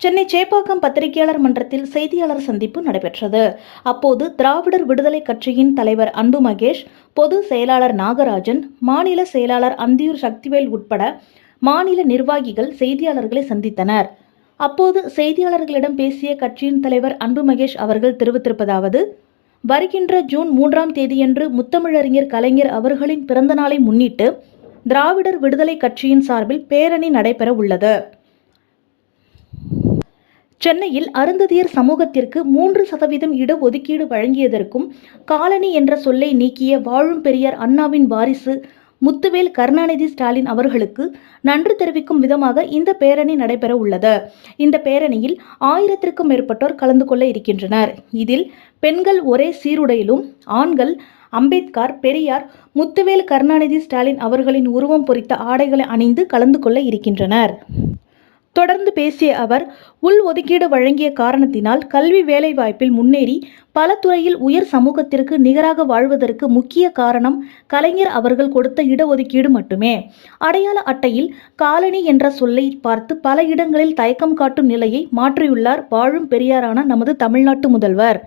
சென்னை சேப்பாக்கம் பத்திரிகையாளர் மன்றத்தில் செய்தியாளர் சந்திப்பு நடைபெற்றது. அப்போது திராவிடர் விடுதலை கட்சியின் தலைவர் அன்பு மகேஷ் பொது செயலாளர் நாகராஜன் மாநில செயலாளர் அந்தியூர் சக்திவேல் உட்பட மாநில நிர்வாகிகள் செய்தியாளர்களை சந்தித்தனர். அப்போது செய்தியாளர்களிடம் பேசிய கட்சியின் தலைவர் அன்பு மகேஷ் அவர்கள் தெரிவித்திருப்பதாவது வருகின்ற ஜூன் மூன்றாம் தேதியன்று முத்தமிழறிஞர் கலைஞர் அவர்களின் பிறந்தநாளை முன்னிட்டு திராவிடர் விடுதலை கட்சியின் சார்பில் பேரணி நடைபெற உள்ளது. சென்னையில் அருந்ததியர் சமூகத்திற்கு மூன்று சதவீதம் இடஒதுக்கீடு வழங்கியதற்கும் காலனி என்ற சொல்லை நீக்கிய வாழும் பெரியார் அண்ணாவின் வாரிசு முத்துவேல் கருணாநிதி ஸ்டாலின் அவர்களுக்கு நன்றி தெரிவிக்கும் விதமாக இந்த பேரணி நடைபெற உள்ளது. இந்த பேரணியில் ஆயிரத்திற்கும் மேற்பட்டோர் கலந்து கொள்ள இருக்கின்றனர். இதில் பெண்கள் ஒரே சீருடையிலும் ஆண்கள் அம்பேத்கர் பெரியார் முத்துவேல் கருணாநிதி ஸ்டாலின் அவர்களின் உருவம் பொறித்த ஆடைகளை அணிந்து கலந்து கொள்ள இருக்கின்றனர். தொடர்ந்து பேசிய அவர் உள் ஒதுக்கீடு வழங்கிய காரணத்தினால் கல்வி வேலைவாய்ப்பில் முன்னேறி பல துறையில் உயர் சமூகத்திற்கு நிகராக வாழ்வதற்கு முக்கிய காரணம் கலைஞர் அவர்கள் கொடுத்த இடஒதுக்கீடு மட்டுமே. அடையாள அட்டையில் காலனி என்ற சொல்லை பார்த்து பல இடங்களில் தயக்கம் காட்டும் நிலையை மாற்றியுள்ளார் வாழும் பெரியாரான நமது தமிழ்நாட்டு முதல்வர்.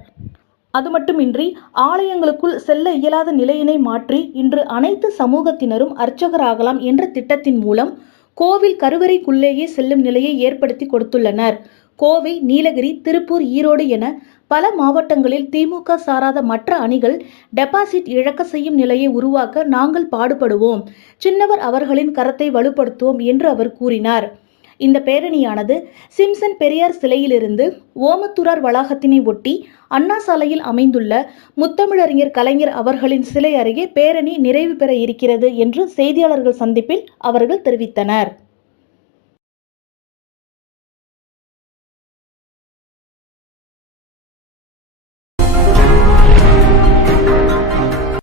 அது மட்டுமின்றி ஆலயங்களுக்குள் செல்ல இயலாத நிலையினை மாற்றி இன்று அனைத்து சமூகத்தினரும் அர்ச்சகராகலாம் என்ற திட்டத்தின் மூலம் கோவில் கருவறைக்குள்ளேயே செல்லும் நிலையை ஏற்படுத்தி கொடுத்துள்ளனர். கோவை நீலகிரி திருப்பூர் ஈரோடு என பல மாவட்டங்களில் திமுக சாராத மற்ற அணிகள் டெபாசிட் இழக்க செய்யும் நிலையை உருவாக்க நாங்கள் பாடுபடுவோம். சின்னவர் அவர்களின் கரத்தை வலுப்படுத்துவோம் என்று அவர் கூறினார். இந்த பேரணியானது சிம்சன் பெரியார் சிலையிலிருந்து ஓமத்தூரார் வளாகத்தினை ஒட்டி அண்ணா சாலையில் அமைந்துள்ள முத்தமிழறிஞர் கலைஞர் அவர்களின் சிலை அருகே பேரணி நிறைவு பெற இருக்கிறது என்று செய்தியாளர்கள் சந்திப்பில் அவர்கள் தெரிவித்தனர்.